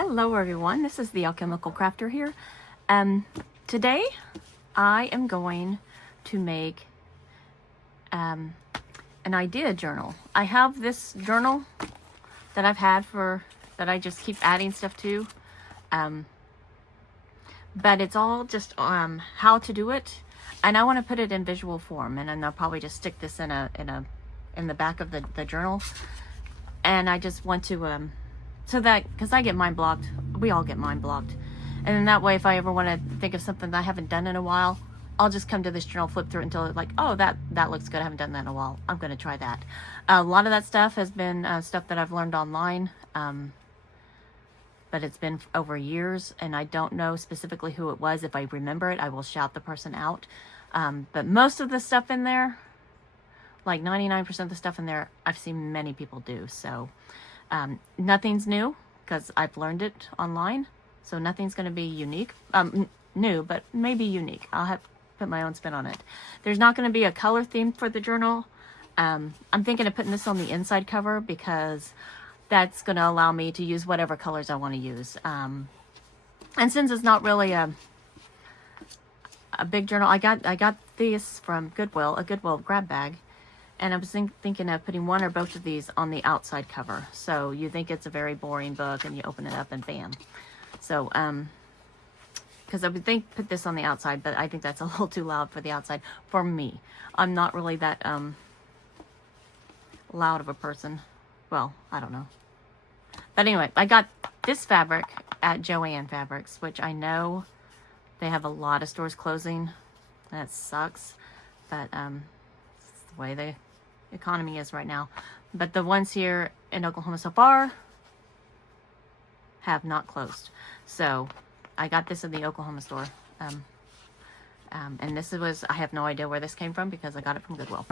Hello everyone, this is the Alchemical Crafter here. Today I am going to make an idea journal. I have this journal that I've had that I just keep adding stuff to, but it's all just how to do it, and I want to put it in visual form, and then I'll probably just stick this in the back of the journal, and I just want to so that, because I get mine blocked, we all get mine blocked. And then that way, if I ever want to think of something that I haven't done in a while, I'll just come to this journal, flip through it until it's like, oh, that looks good. I haven't done that in a while. I'm going to try that. A lot of that stuff has been stuff that I've learned online, but it's been over years, and I don't know specifically who it was. If I remember it, I will shout the person out. But most of the stuff in there, like 99% of the stuff in there, I've seen many people do. So nothing's new because I've learned it online. So nothing's going to be unique, new, but maybe unique. I'll have to put my own spin on it. There's not going to be a color theme for the journal. I'm thinking of putting this on the inside cover because that's going to allow me to use whatever colors I want to use. And since it's not really a big journal, I got this from Goodwill, a Goodwill grab bag. And I was thinking of putting one or both of these on the outside cover. So you think it's a very boring book and you open it up and bam. So, because I would put this on the outside, but I think that's a little too loud for the outside for me. I'm not really that loud of a person. Well, I don't know. But anyway, I got this fabric at Joann Fabrics, which I know they have a lot of stores closing. That sucks. But it's the way the economy is right now. But the ones here in Oklahoma so far have not closed. So I got this in the Oklahoma store. And this was, I have no idea where this came from because I got it from Goodwill.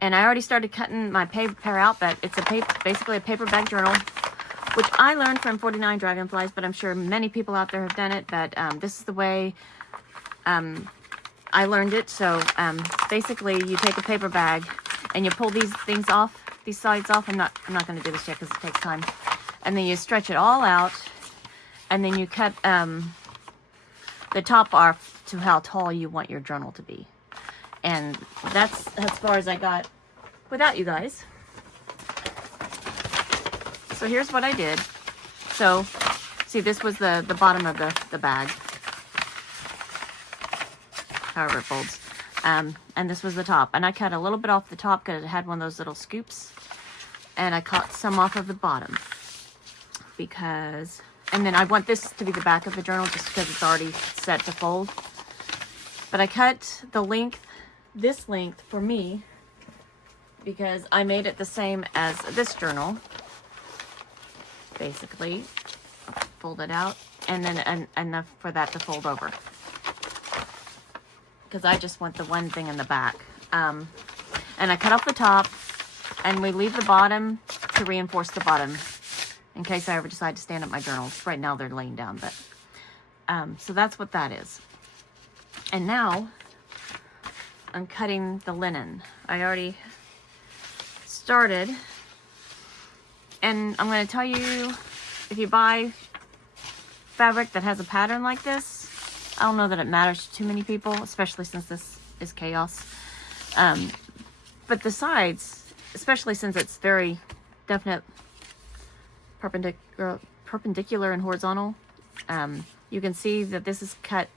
And I already started cutting my paper out, but it's basically a paperback journal, which I learned from 49 Dragonflies, but I'm sure many people out there have done it. But this is the way I learned it. So basically you take a paper bag and you pull these things off, these sides off. I'm not going to do this yet because it takes time. And then you stretch it all out, and then you cut the top off to how tall you want your journal to be. And that's as far as I got without you guys. So here's what I did. So see, this was the bottom of the bag, however it folds. And this was the top. And I cut a little bit off the top because it had one of those little scoops. And I cut some off of the bottom. And then I want this to be the back of the journal just because it's already set to fold. But I cut the length, this length for me, because I made it the same as this journal. Basically, fold it out, and then enough for that to fold over. Because I just want the one thing in the back. And I cut off the top, and we leave the bottom to reinforce the bottom in case I ever decide to stand up my journals. Right now they're laying down, but so that's what that is. And now I'm cutting the linen. I already started, and I'm going to tell you, if you buy fabric that has a pattern like this, I don't know that it matters to too many people, especially since this is chaos. But the especially since it's very definite perpendicular and horizontal, you can see that this is cut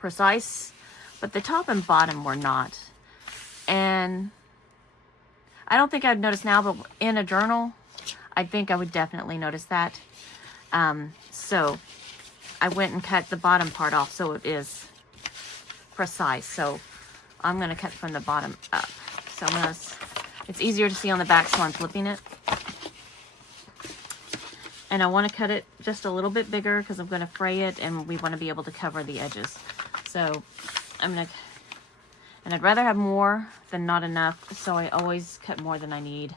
precise, but the top and bottom were not. And I don't think I'd notice now, but in a journal, I think I would definitely notice that. So I went and cut the bottom part off so it is precise. So I'm going to cut from the bottom up. So it's easier to see on the back, so I'm flipping it. And I want to cut it just a little bit bigger because I'm going to fray it, and we want to be able to cover the edges. So and I'd rather have more than not enough, so I always cut more than I need.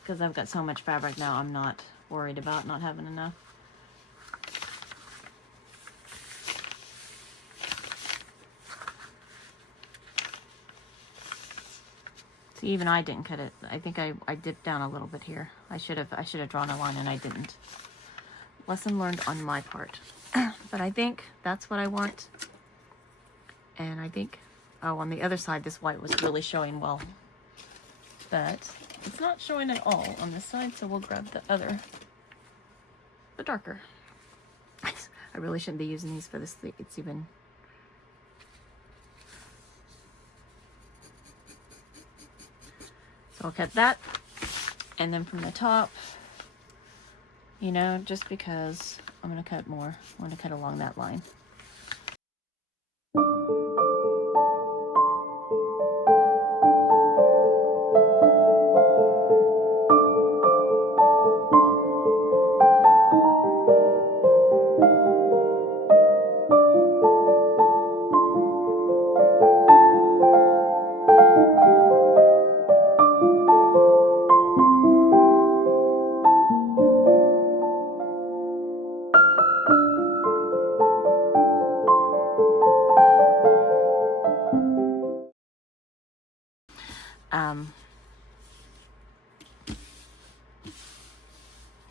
Because I've got so much fabric now, I'm not worried about not having enough. See, even I didn't cut it. I think I dipped down a little bit here. I should have drawn a line and I didn't. Lesson learned on my part. But I think that's what I want. And I think, oh, on the other side, this white was really showing well. But it's not showing at all on this side, so we'll grab the darker. I really shouldn't be using these for this. It's even... So I'll cut that. And then from the top, you know, just because I'm going to cut more, I want to cut along that line.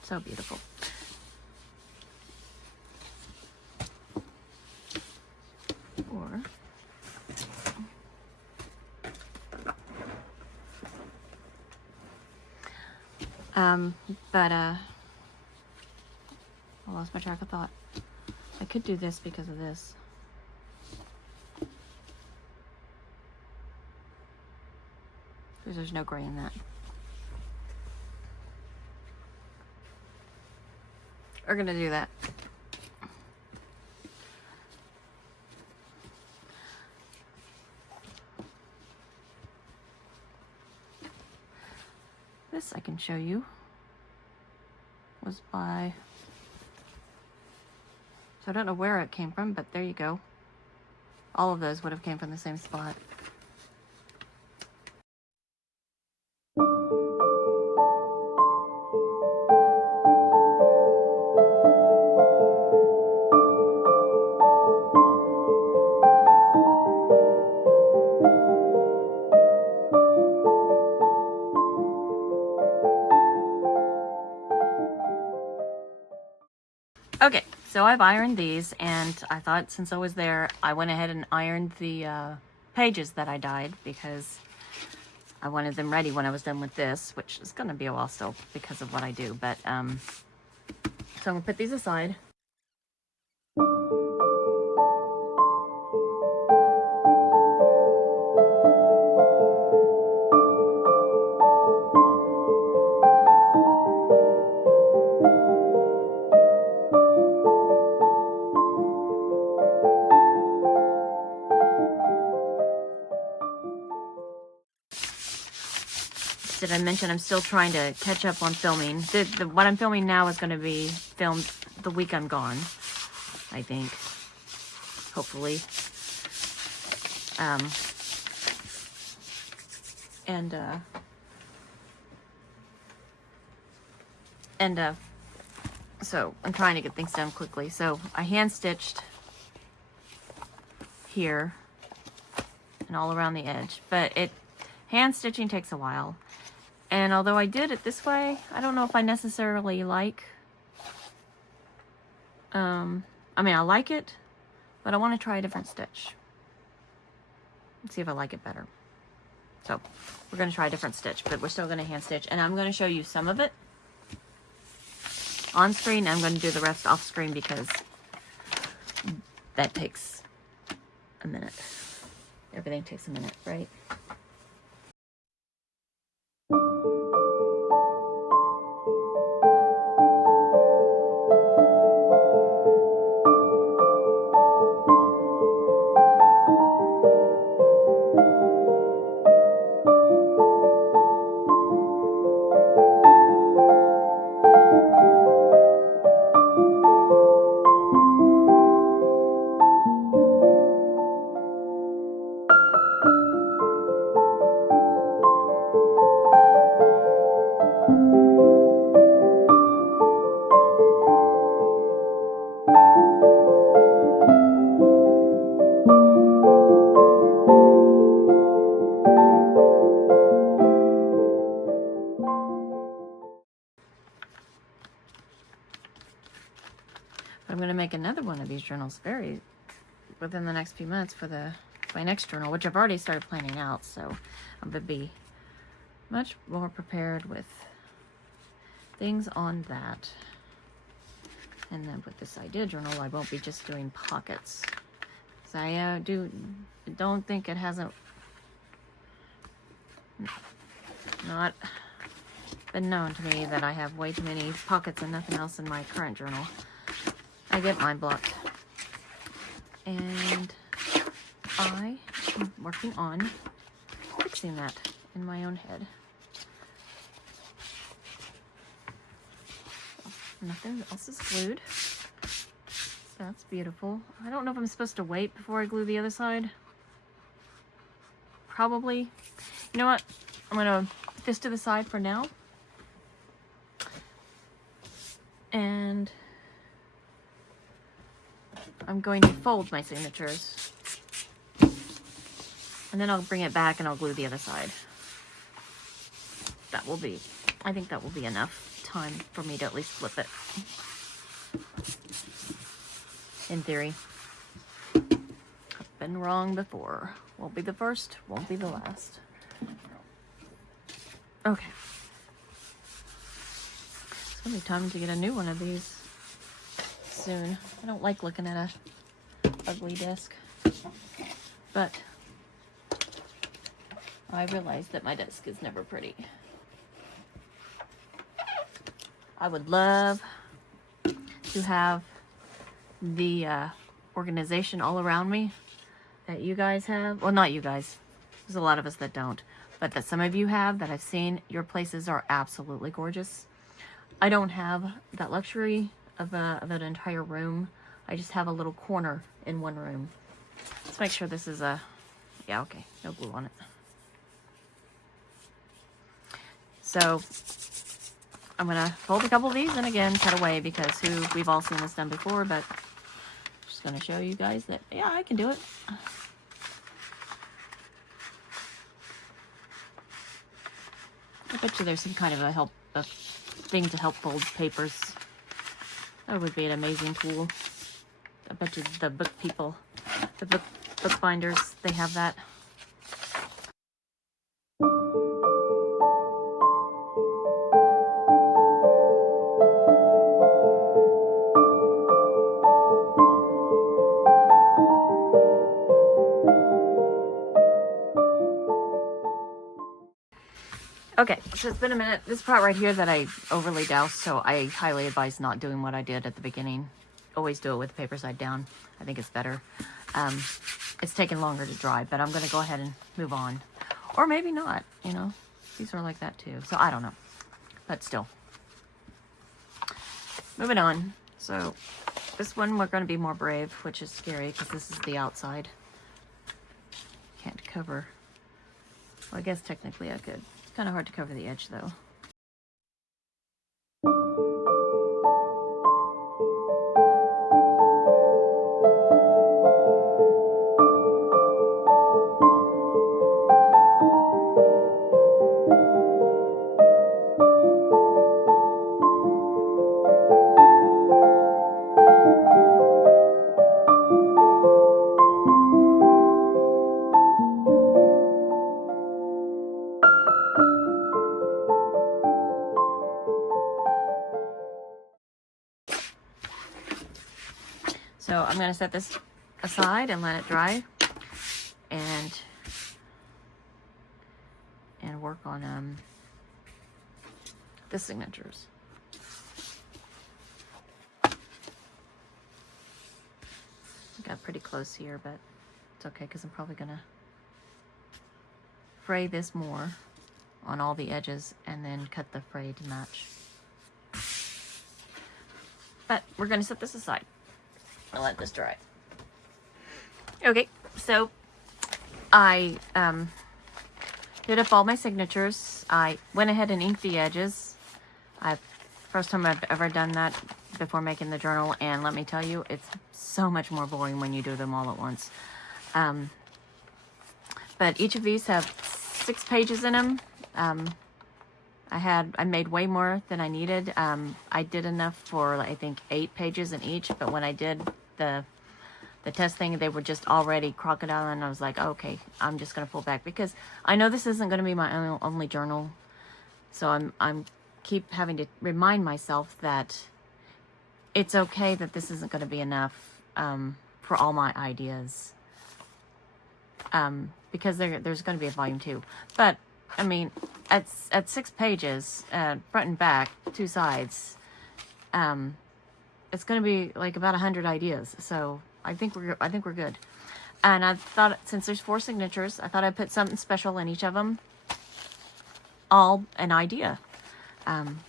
So beautiful. Or I lost my track of thought. I could do this because of this. Because there's no gray in that. We're gonna do that. This I can show you was by, so I don't know where it came from, but there you go. All of those would have came from the same spot. Okay, so I've ironed these, and I thought since I was there, I went ahead and ironed the pages that I dyed because I wanted them ready when I was done with this, which is going to be a while still because of what I do. But so I'm going to put these aside. Did I mention I'm still trying to catch up on filming? What I'm filming now is going to be filmed the week I'm gone, I think. Hopefully. So I'm trying to get things done quickly. So I hand stitched here and all around the edge, but hand stitching takes a while. And although I did it this way, I don't know if I necessarily like, I mean, I like it, but I want to try a different stitch. Let's see if I like it better. So we're going to try a different stitch, but we're still going to hand stitch. And I'm going to show you some of it on screen. I'm going to do the rest off screen because that takes a minute. Everything takes a minute, right? But I'm going to make another one of these journals within the next few months for my next journal, which I've already started planning out. So I'm going to be much more prepared with things on that. And then with this idea journal, I won't be just doing pockets. So I don't think it hasn't not been known to me that I have way too many pockets and nothing else in my current journal. I get mine blocked. And I am working on fixing that in my own head. Nothing else is glued. So that's beautiful. I don't know if I'm supposed to wait before I glue the other side. Probably. You know what? I'm going to put this to the side for now. And I'm going to fold my signatures. And then I'll bring it back and I'll glue the other side. I think that will be enough time for me to at least flip it. In theory. I've been wrong before. Won't be the first, won't be the last. Okay. It's gonna be time to get a new one of these soon. I don't like looking at a ugly desk. But I realize that my desk is never pretty. I would love to have the organization all around me that you guys have. Well, not you guys. There's a lot of us that don't. But that some of you have, that I've seen. Your places are absolutely gorgeous. I don't have that luxury of an entire room. I just have a little corner in one room. Let's make sure this is yeah, okay. No glue on it. So I'm going to fold a couple of these and again cut away because we've all seen this done before, but I'm just going to show you guys that, yeah, I can do it. I bet you there's some kind of a thing to help fold papers. That would be an amazing tool. I bet you the book people, the book binders, they have that. Okay, so it's been a minute. This part right here that I overly doused, so I highly advise not doing what I did at the beginning. Always do it with the paper side down. I think it's better. It's taking longer to dry, but I'm going to go ahead and move on. Or maybe not, you know. These are like that too. So I don't know. But still. Moving on. So this one we're going to be more brave, which is scary because this is the outside. Can't cover. Well, I guess technically I could. It's kind of hard to cover the edge though. So I'm going to set this aside and let it dry and work on the signatures. Got pretty close here, but it's okay because I'm probably going to fray this more on all the edges and then cut the fray to match. But we're going to set this aside. I'll let this dry. Okay, so I did up all my signatures. I went ahead and inked the edges. First time I've ever done that before making the journal, and let me tell you, it's so much more boring when you do them all at once. But each of these have 6 pages in them. I made way more than I needed. I did enough for, I think, 8 pages in each, but when I did the test thing, they were just already crocodile, and I was like, oh, okay, I'm just going to pull back, because I know this isn't going to be my only journal. So I'm keep having to remind myself that it's okay that this isn't going to be enough for all my ideas. Because there's going to be a volume 2. But, I mean, at 6 pages, front and back, 2 sides, it's going to be like about 100 ideas. So I think we're good. And I thought, since there's 4 signatures, I thought I'd put something special in each of them. All an idea.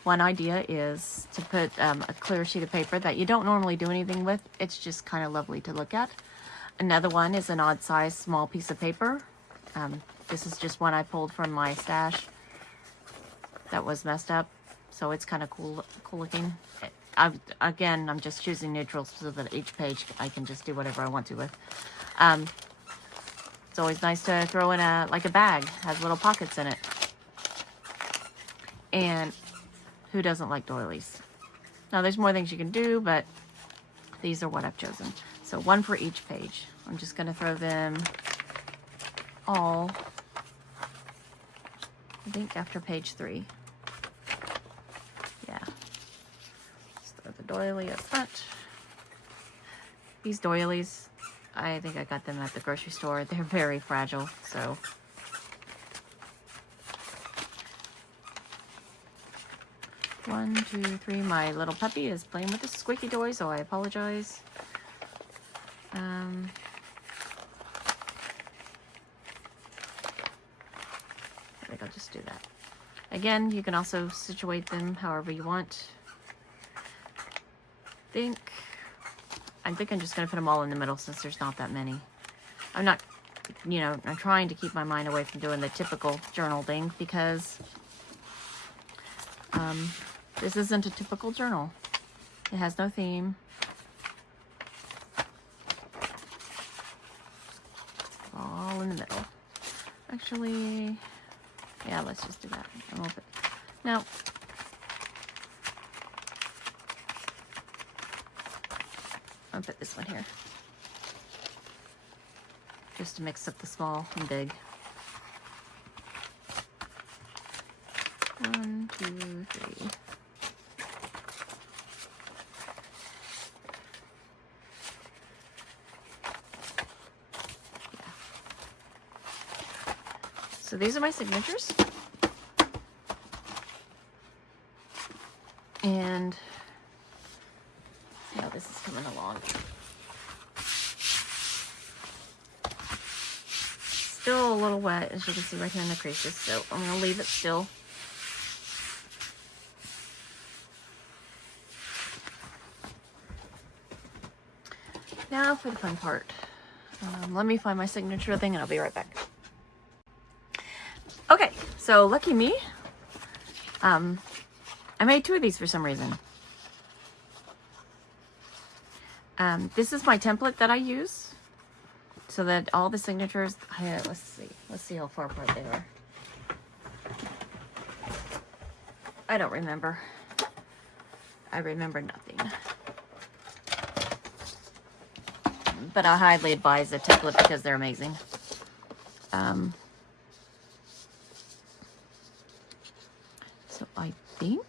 One idea is to put a clear sheet of paper that you don't normally do anything with. It's just kind of lovely to look at. Another one is an odd size small piece of paper. This is just one I pulled from my stash that was messed up, so it's kind of cool looking. Again, I'm just choosing neutrals so that each page I can just do whatever I want to with. It's always nice to throw in a bag, has little pockets in it. And who doesn't like doilies? Now there's more things you can do, but these are what I've chosen. So 1 for each page. I'm just going to throw them all, I think, after page 3. Yeah. Let's throw the doily up front. These doilies, I think I got them at the grocery store. They're very fragile, so... One, two, three. My little puppy is playing with the squeaky toy, so I apologize. I think I'll just do that. Again, you can also situate them however you want. I think I'm just going to put them all in the middle since there's not that many. I'm not, I'm trying to keep my mind away from doing the typical journal thing, because this isn't a typical journal. It has no theme. All in the middle. Actually, yeah, let's just do that. No. I'll put this one here. Just to mix up the small and big. 1, 2, 3. So these are my signatures. And see how this is coming along. Still a little wet, as you can see right here in the creases, so I'm going to leave it still. Now for the fun part. Let me find my signature thing and I'll be right back. Okay, so lucky me. I made 2 of these for some reason. This is my template that I use, so that all the signatures, let's see how far apart they are. I don't remember. I remember nothing. But I highly advise the template because they're amazing. So I think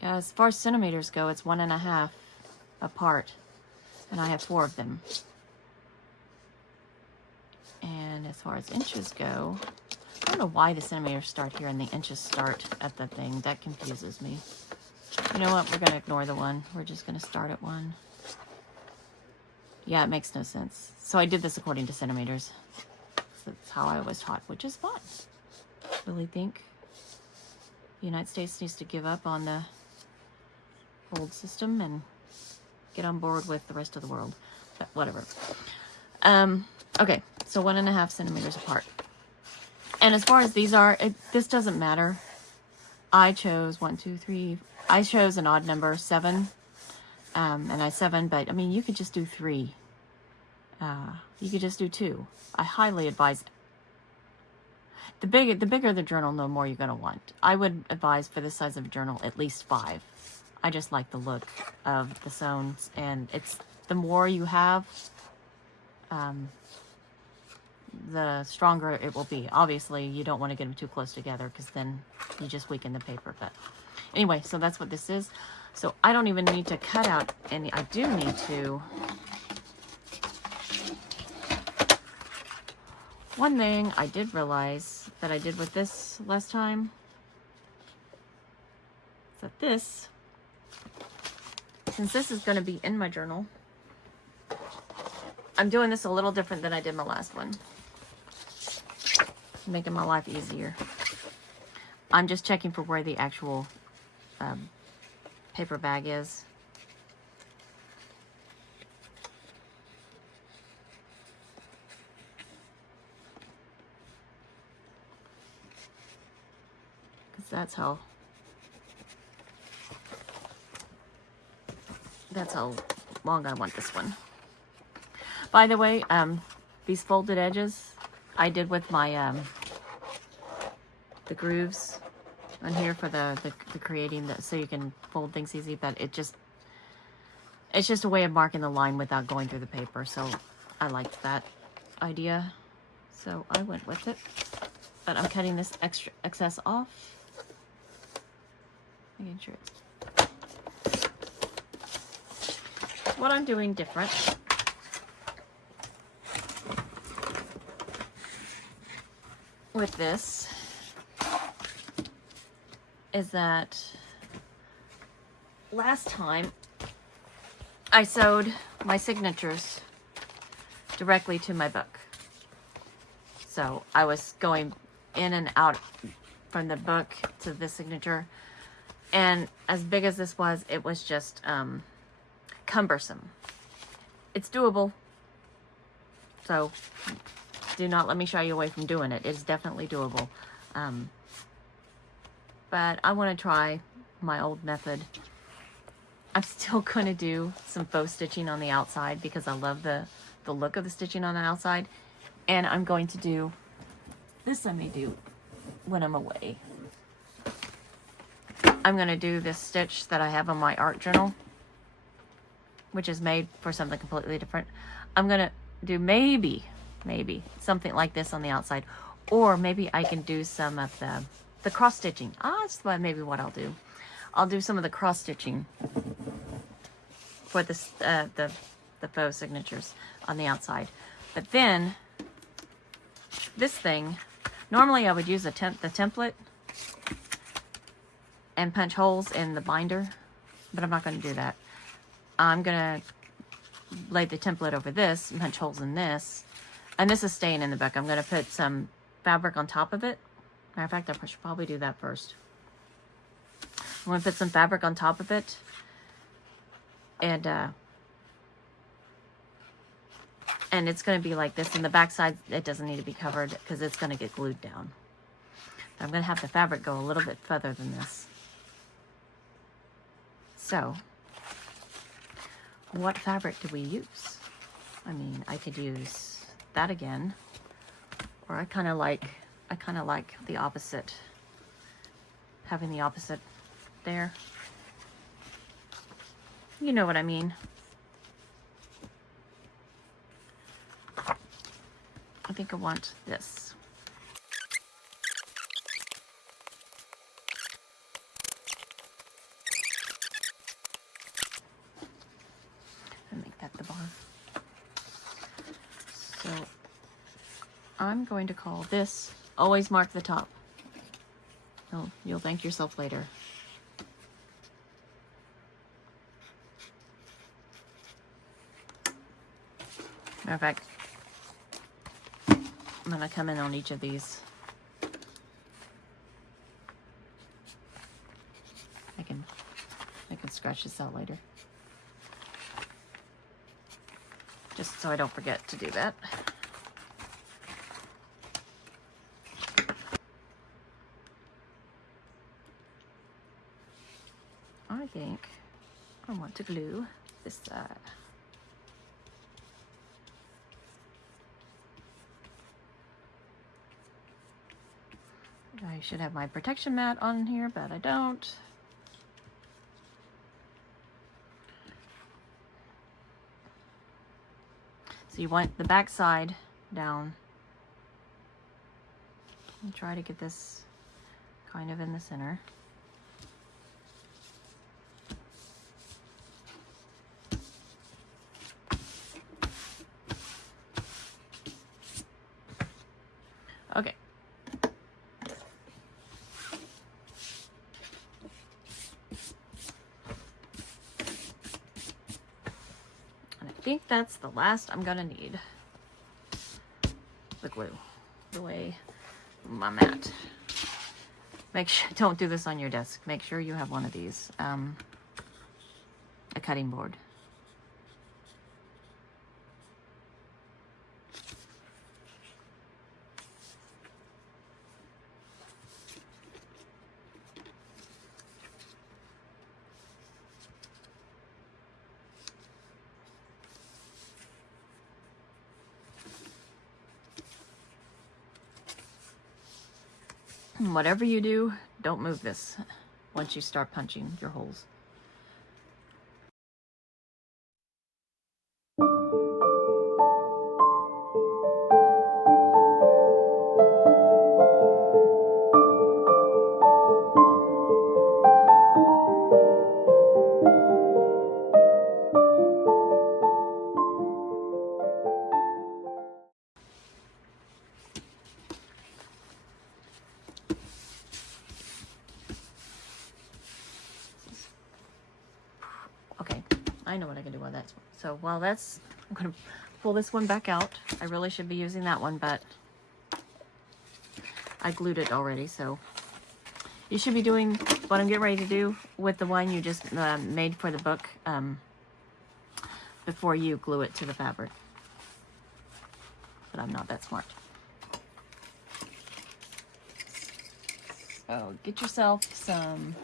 yeah, as far as centimeters go, it's 1.5 apart, and I have 4 of them. And as far as inches go, I don't know why the centimeters start here and the inches start at the thing. That confuses me. You know what? We're going to ignore the 1. We're just going to start at 1. Yeah, it makes no sense. So I did this according to centimeters. So that's how I was taught, which is fun. I really think the United States needs to give up on the old system and get on board with the rest of the world. But whatever. Okay, so 1.5 centimeters apart. And as far as these are, this doesn't matter. I chose 1, 2, 3. I chose an odd number, 7. And I 7, but I mean, you could just do 3. You could just do 2. I highly advise. The bigger the journal, the more you're going to want. I would advise for this size of a journal at least 5. I just like the look of the sews, and it's the more you have, the stronger it will be. Obviously, you don't want to get them too close together because then you just weaken the paper. But anyway, so that's what this is. So I don't even need to cut out any. I do need to. One thing I did realize that I did with this last time is that this, since this is going to be in my journal, I'm doing this a little different than I did my last one. Making my life easier. I'm just checking for where the actual paper bag is. Because that's how long I want this one. By the way, these folded edges I did with my the grooves on here for the creating that, so you can fold things easy. But it's just a way of marking the line without going through the paper. So I liked that idea, so I went with it. But I'm cutting this excess off. Making sure it's what I'm doing different. With this is that last time I sewed my signatures directly to my book. So I was going in and out from the book to the signature. And as big as this was, it was just cumbersome. It's doable. So do not let me shy you away from doing it. It's definitely doable. But I want to try my old method. I'm still going to do some faux stitching on the outside because I love the look of the stitching on the outside. And I'm going to do this. I may do when I'm away. I'm going to do this stitch that I have on my art journal, which is made for something completely different. I'm going to do maybe something like this on the outside, or maybe I can do some of the cross stitching. That's maybe what I'll do. I'll do some of the cross stitching for this the faux signatures on the outside. But then this thing, normally I would use the template and punch holes in the binder, but I'm not going to do that. I'm going to lay the template over this and punch holes in this. And this is staying in the book. I'm going to put some fabric on top of it. Matter of fact, I should probably do that first. I'm going to put some fabric on top of it. And it's going to be like this. And the back side, it doesn't need to be covered because it's going to get glued down. But I'm going to have the fabric go a little bit further than this. So, what fabric do we use? I mean, I could use that again, or I kind of like the opposite, having the opposite there. You know what I mean. I think I want this. And make that the bar. So I'm going to call this, always mark the top. You'll thank yourself later. Matter of fact, I'm going to come in on each of these. I can scratch this out later. Just so I don't forget to do that. I think I want to glue this side. I should have my protection mat on here, but I don't. So you want the back side down. And try to get this kind of in the center. Okay. And I think that's the last I'm gonna need. The glue. The way my mat. Make sure, don't do this on your desk. Make sure you have one of these. A cutting board. Whatever you do, don't move this once you start punching your holes. Okay, I know what I can do with that. So while that's, I'm gonna pull this one back out. I really should be using that one, but I glued it already, so you should be doing what I'm getting ready to do with the one you just made for the book before you glue it to the fabric. But I'm not that smart. So get yourself some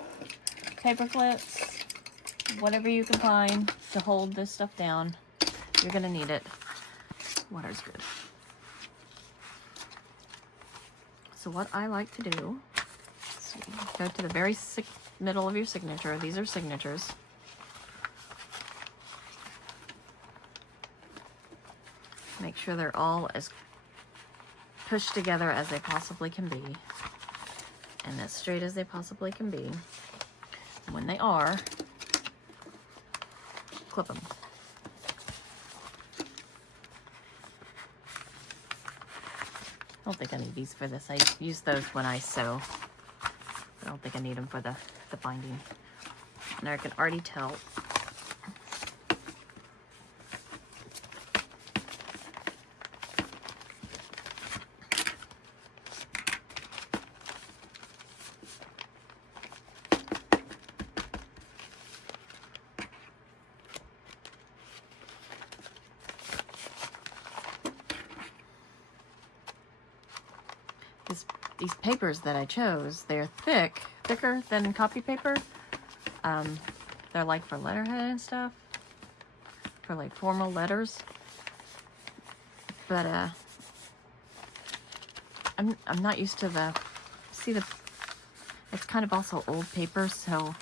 paper clips, whatever you can find to hold this stuff down. You're gonna need it. Water's good. So what I like to do, let's see, go to the very middle of your signature. These are signatures. Make sure they're all as pushed together as they possibly can be, and as straight as they possibly can be. And when they are, clip them. I don't think I need these for this. I use those when I sew. I don't think I need them for the binding. And I can already tell. These papers that I chose, they're thicker than copy paper. They're like for letterhead and stuff, for like formal letters. But I'm not used to it's kind of also old paper, so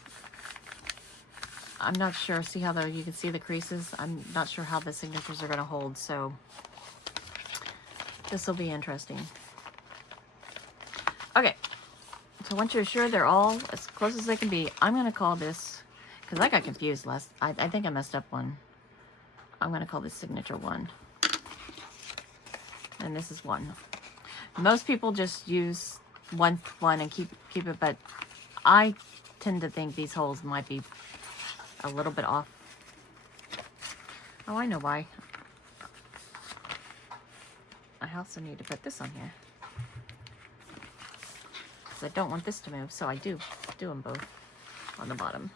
I'm not sure. See how you can see the creases? I'm not sure how the signatures are going to hold, so this will be interesting. Okay, so once you're sure they're all as close as they can be, I'm going to call this, because I got confused I think I messed up one. I'm going to call this signature 1. And this is 1. Most people just use one and keep it, but I tend to think these holes might be a little bit off. Oh, I know why. I also need to put this on here. I don't want this to move, so I do them both on the bottom.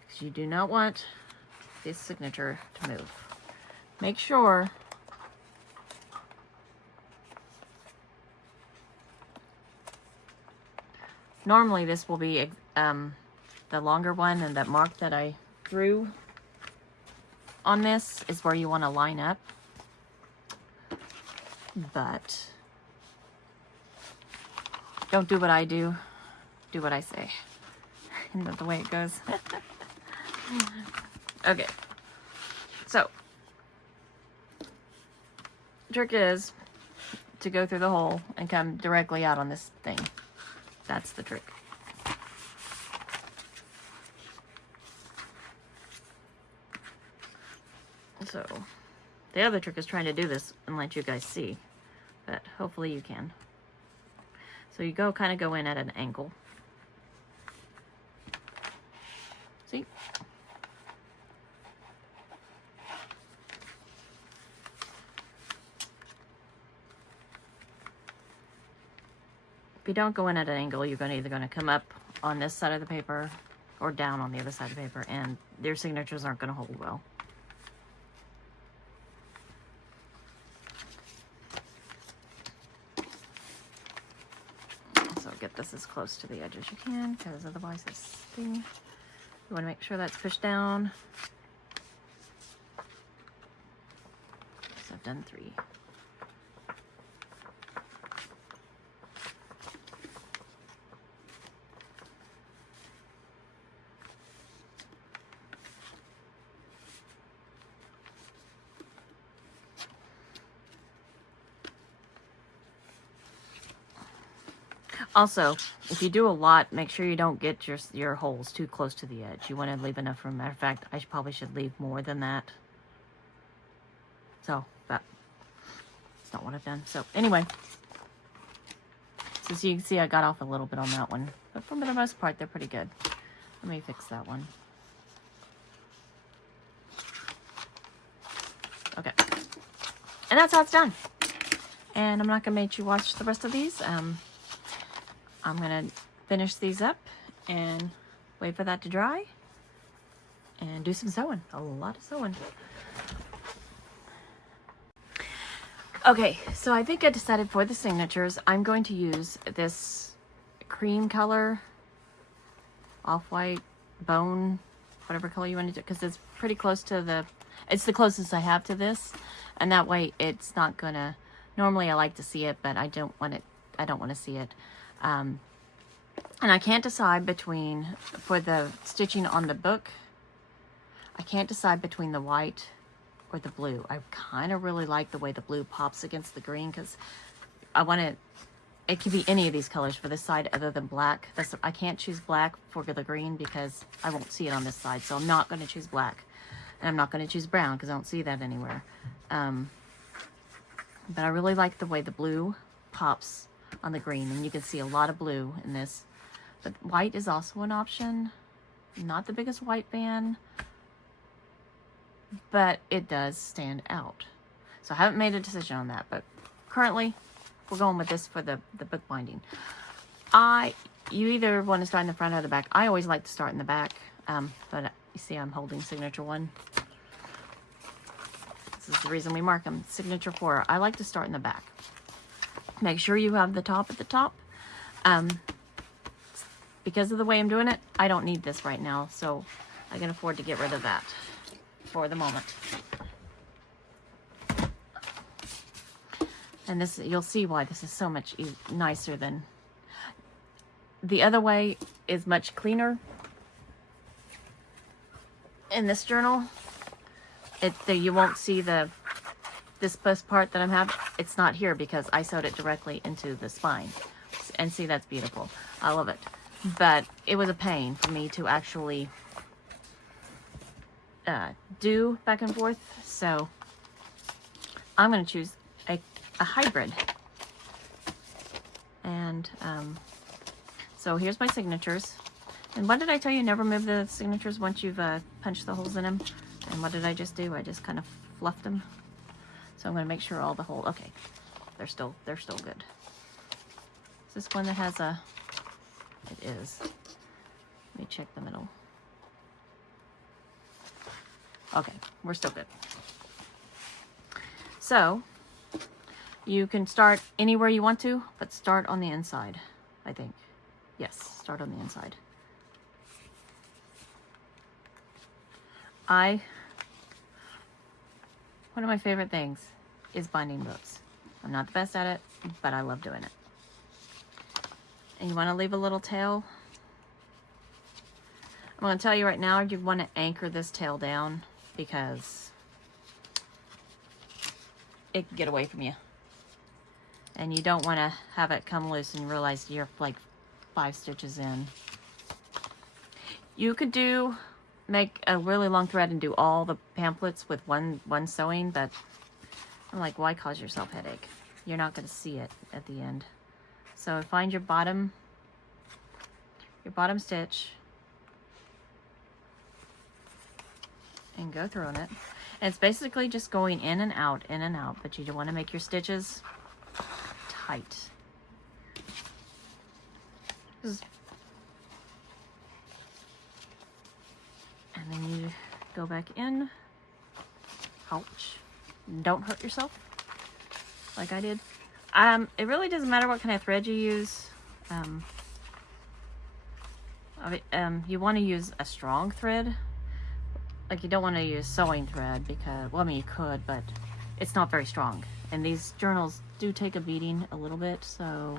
Because you do not want this signature to move. Make sure normally this will be the longer one, and that mark that I drew on this is where you want to line up. but don't do what I do. Do what I say. Isn't that the way it goes? Okay. So, trick is to go through the hole and come directly out on this thing. That's the trick. So, the other trick is trying to do this and let you guys see, but hopefully you can. So you kind of go in at an angle. See? If you don't go in at an angle, you're either going to come up on this side of the paper or down on the other side of the paper, and their signatures aren't going to hold well. So get this as close to the edge as you can, because otherwise this thing, you want to make sure that's pushed down. So I've done 3. Also, if you do a lot, make sure you don't get your holes too close to the edge. You want to leave enough room. Matter of fact, I probably should leave more than that. So, but it's not what I've done. So, anyway. So you can see I got off a little bit on that one. But for the most part, they're pretty good. Let me fix that one. Okay. And that's how it's done. And I'm not going to make you watch the rest of these. I'm going to finish these up and wait for that to dry and do some sewing. A lot of sewing. Okay, so I think I decided for the signatures, I'm going to use this cream color, off-white, bone, whatever color you want to do, because it's pretty close to it's the closest I have to this, and that way it's not gonna, normally I like to see it, but I don't want to see it. And I can't decide between, for the stitching on the book, I can't decide between the white or the blue. I kind of really like the way the blue pops against the green, because I want it could be any of these colors for this side other than black. I can't choose black for the green because I won't see it on this side, so I'm not going to choose black. And I'm not going to choose brown because I don't see that anywhere. But I really like the way the blue pops on the green, and you can see a lot of blue in this. But white is also an option. Not the biggest white fan, but it does stand out. So I haven't made a decision on that, but currently we're going with this for the book binding. You either want to start in the front or the back. I always like to start in the back, but you see I'm holding signature 1. This is the reason we mark them. Signature 4. I like to start in the back. Make sure you have the top at the top. Because of the way I'm doing it, I don't need this right now, so I can afford to get rid of that for the moment. And this, you'll see why this is so much nicer than the other way. Is much cleaner. In this journal, you won't see this bust part that I'm having. It's not here because I sewed it directly into the spine. And see, that's beautiful. I love it. But it was a pain for me to actually do back and forth. So I'm going to choose a hybrid. And so here's my signatures. And what did I tell you? Never move the signatures once you've punched the holes in them. And what did I just do? I just kind of fluffed them. So I'm going to make sure all the holes, okay, they're still good. Is this one that has a, it is. Let me check the middle. Okay, we're still good. So you can start anywhere you want to, but start on the inside, I think. Yes, start on the inside. One of my favorite things is binding books. I'm not the best at it, but I love doing it. And you want to leave a little tail. I'm going to tell you right now, you want to anchor this tail down because it can get away from you. And you don't want to have it come loose and realize you're like 5 stitches in. You could make a really long thread and do all the pamphlets with one sewing, but I'm like, why cause yourself headache? You're not going to see it at the end. So find your bottom stitch and go through on it. And it's basically just going in and out, but you don't want to make your stitches tight. And then you go back in. Ouch. Don't hurt yourself like I did. It really doesn't matter what kind of thread you use. You want to use a strong thread. Like, you don't want to use sewing thread because, well, I mean, you could, but it's not very strong. And these journals do take a beating a little bit, so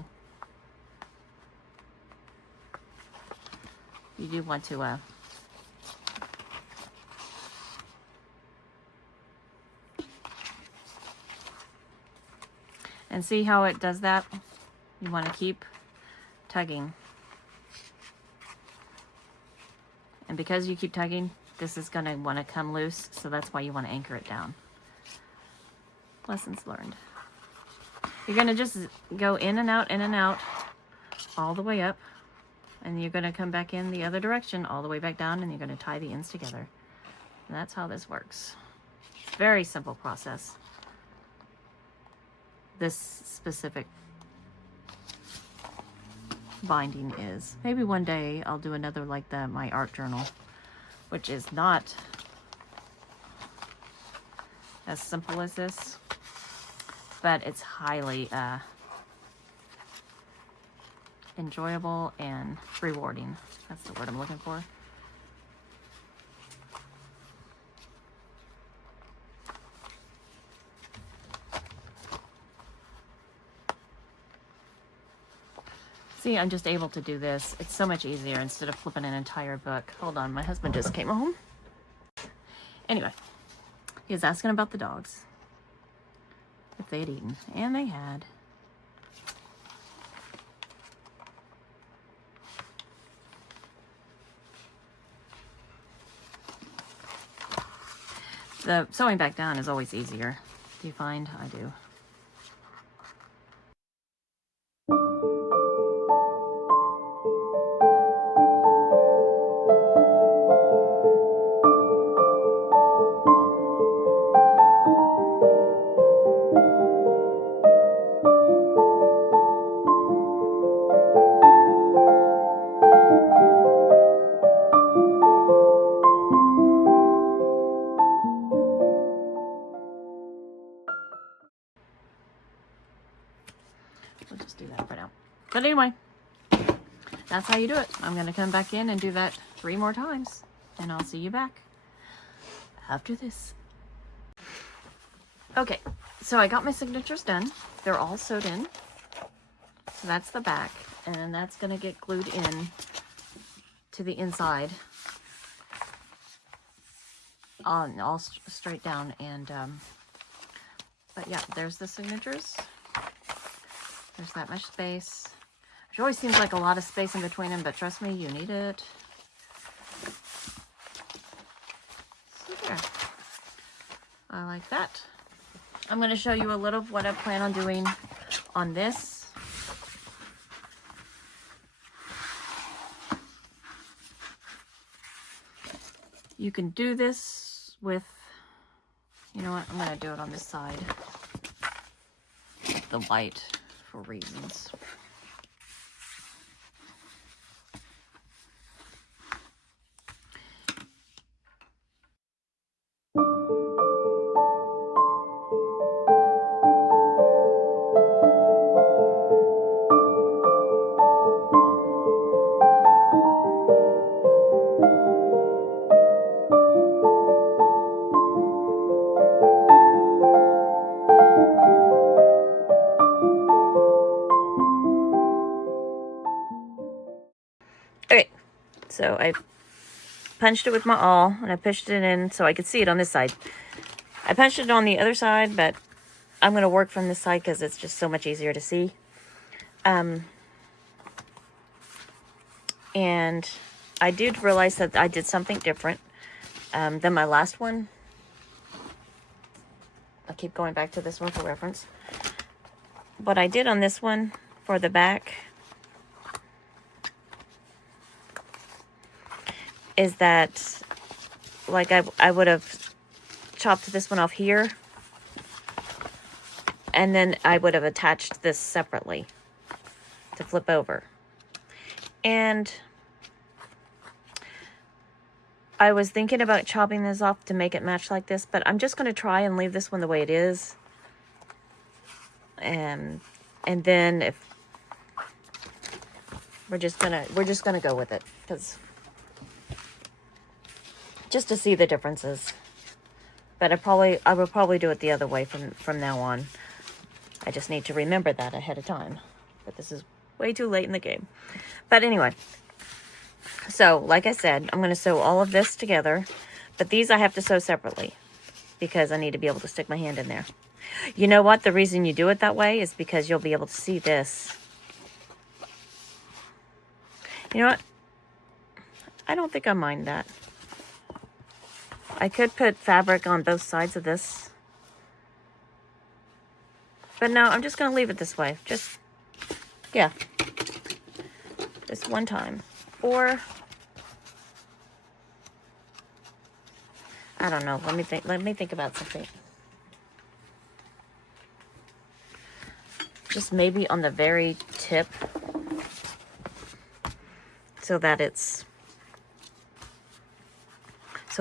you do want to and see how it does that? You want to keep tugging. And because you keep tugging, this is going to want to come loose, so that's why you want to anchor it down. Lessons learned. You're going to just go in and out, all the way up. And you're going to come back in the other direction, all the way back down, and you're going to tie the ends together. And that's how this works. It's a very simple process. This specific binding is. Maybe one day I'll do another like my art journal, which is not as simple as this, but it's highly enjoyable and rewarding. That's the word I'm looking for. See, I'm just able to do this. It's so much easier instead of flipping an entire book. Hold on, my husband just came home. Anyway, he was asking about the dogs, if they had eaten, and they had. The sewing back down is always easier. Do you find? I do. We'll just do that for now. But anyway, that's how you do it. I'm going to come back in and do that 3 more times, and I'll see you back after this. Okay, so I got my signatures done. They're all sewed in. So that's the back, and that's going to get glued in to the inside, all straight down. And but yeah, there's the signatures. There's that much space. Which always seems like a lot of space in between them, but trust me, you need it. So there. I like that. I'm going to show you a little of what I plan on doing on this. You can do this with, you know what, I'm going to do it on this side. The white for reasons. So I punched it with my awl, and I pushed it in so I could see it on this side. I punched it on the other side, but I'm going to work from this side because it's just so much easier to see. And I did realize that I did something different than my last one. I'll keep going back to this one for reference. What I did on this one for the back is that, like, I would have chopped this one off here, and then I would have attached this separately to flip over. And I was thinking about chopping this off to make it match like this, but I'm just going to try and leave this one the way it is. And then if we're just gonna go with it, because just to see the differences. But I will probably do it the other way from now on. I just need to remember that ahead of time. But this is way too late in the game. But anyway, so like I said, I'm going to sew all of this together, but these I have to sew separately because I need to be able to stick my hand in there. You know what? The reason you do it that way is because you'll be able to see this. You know what? I don't think I mind that. I could put fabric on both sides of this. But no, I'm just going to leave it this way. Just, yeah. Just one time. Or, I don't know. Let me think about something. Just maybe on the very tip, so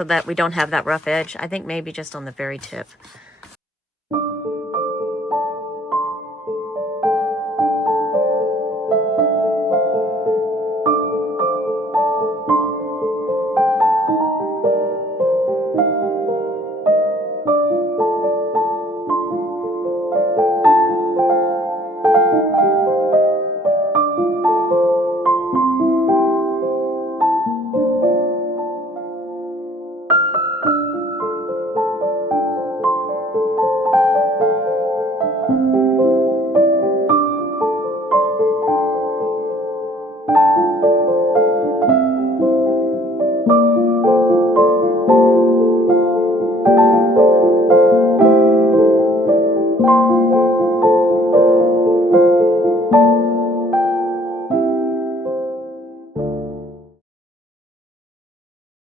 that we don't have that rough edge. I think maybe just on the very tip.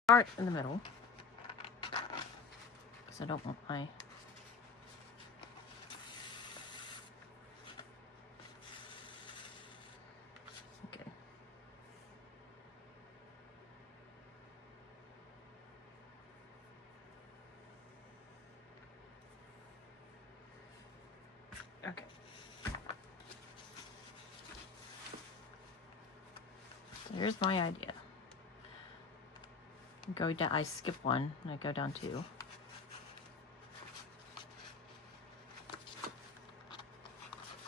Start in the middle, because I don't want my... Okay. Okay. So here's my idea. Go down, I skip one, and I go down two.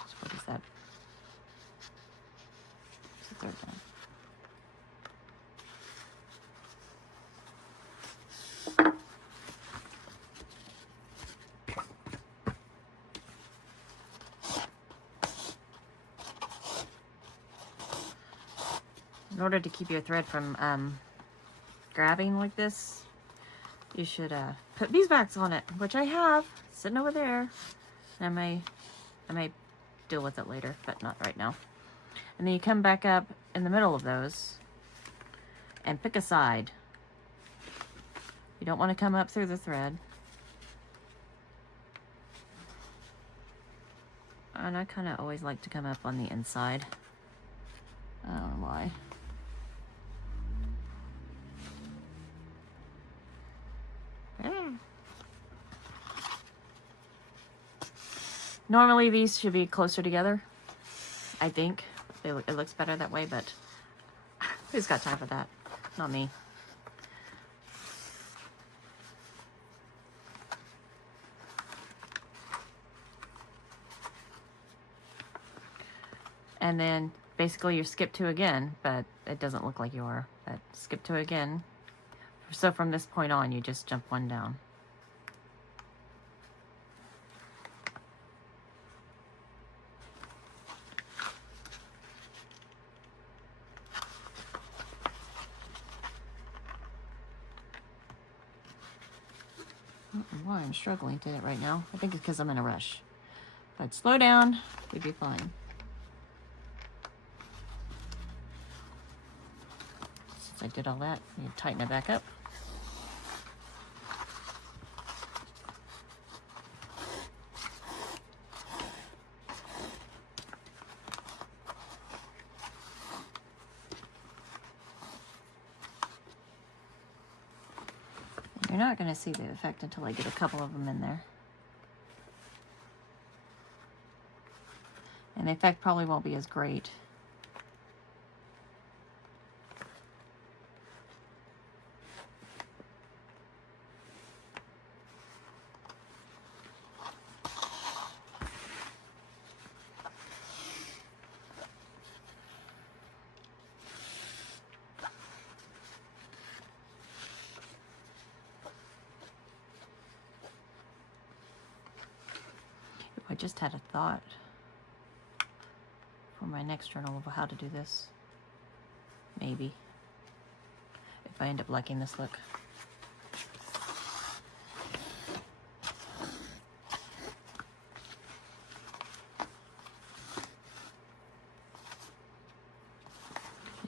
So what is that? It's the third one. In order to keep your thread from grabbing like this, you should put beeswax on it, which I have sitting over there. I may deal with it later, but not right now. And then you come back up in the middle of those and pick a side. You don't want to come up through the thread. And I kind of always like to come up on the inside. I don't know why. Normally these should be closer together, I think. It looks better that way, but who's got time for that? Not me. And then basically you skip 2 again, but it doesn't look like you are. But skip 2 again. So from this point on, you just jump 1 down. I don't know why I'm struggling to it right now. I think it's because I'm in a rush. If I'd slow down, we'd be fine. Since I did all that, I need to tighten it back up. You're not going to see the effect until I get a couple of them in there. And the effect probably won't be as great. I just had a thought for my next journal of how to do this. Maybe. If I end up liking this look.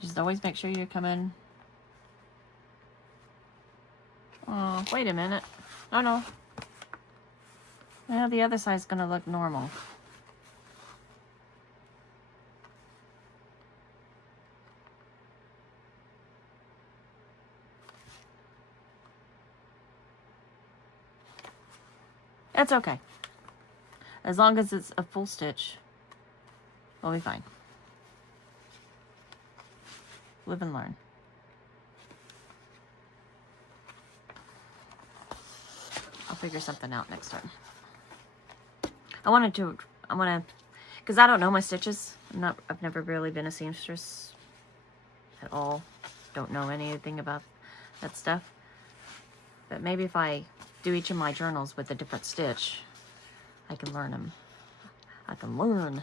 Just always make sure you come in. Oh, wait a minute. Oh no. Well, the other side's gonna look normal. That's okay. As long as it's a full stitch, we'll be fine. Live and learn. I'll figure something out next time. I want to, because I don't know my stitches. I've never really been a seamstress at all. Don't know anything about that stuff. But maybe if I do each of my journals with a different stitch, I can learn them. I can learn.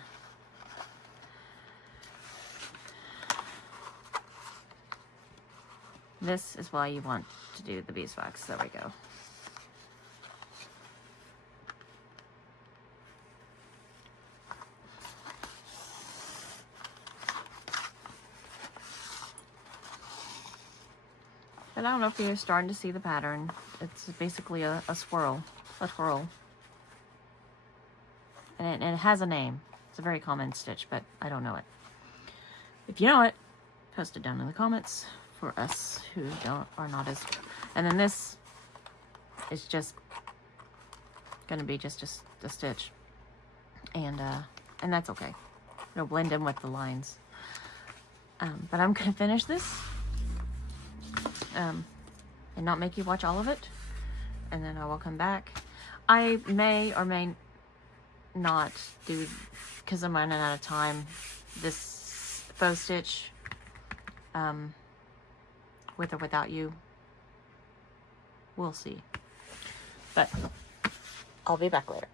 This is why you want to do the beeswax. There we go. But I don't know if you're starting to see the pattern. It's basically a swirl, a twirl. And it has a name. It's a very common stitch, but I don't know it. If you know it, post it down in the comments for us who are not as... And then this is just going to be just a stitch. And that's okay. It'll blend in with the lines. But I'm going to finish this. And not make you watch all of it, and then I will come back. I may or may not do, because I'm running out of time, this faux stitch with or without you. We'll see, but I'll be back later.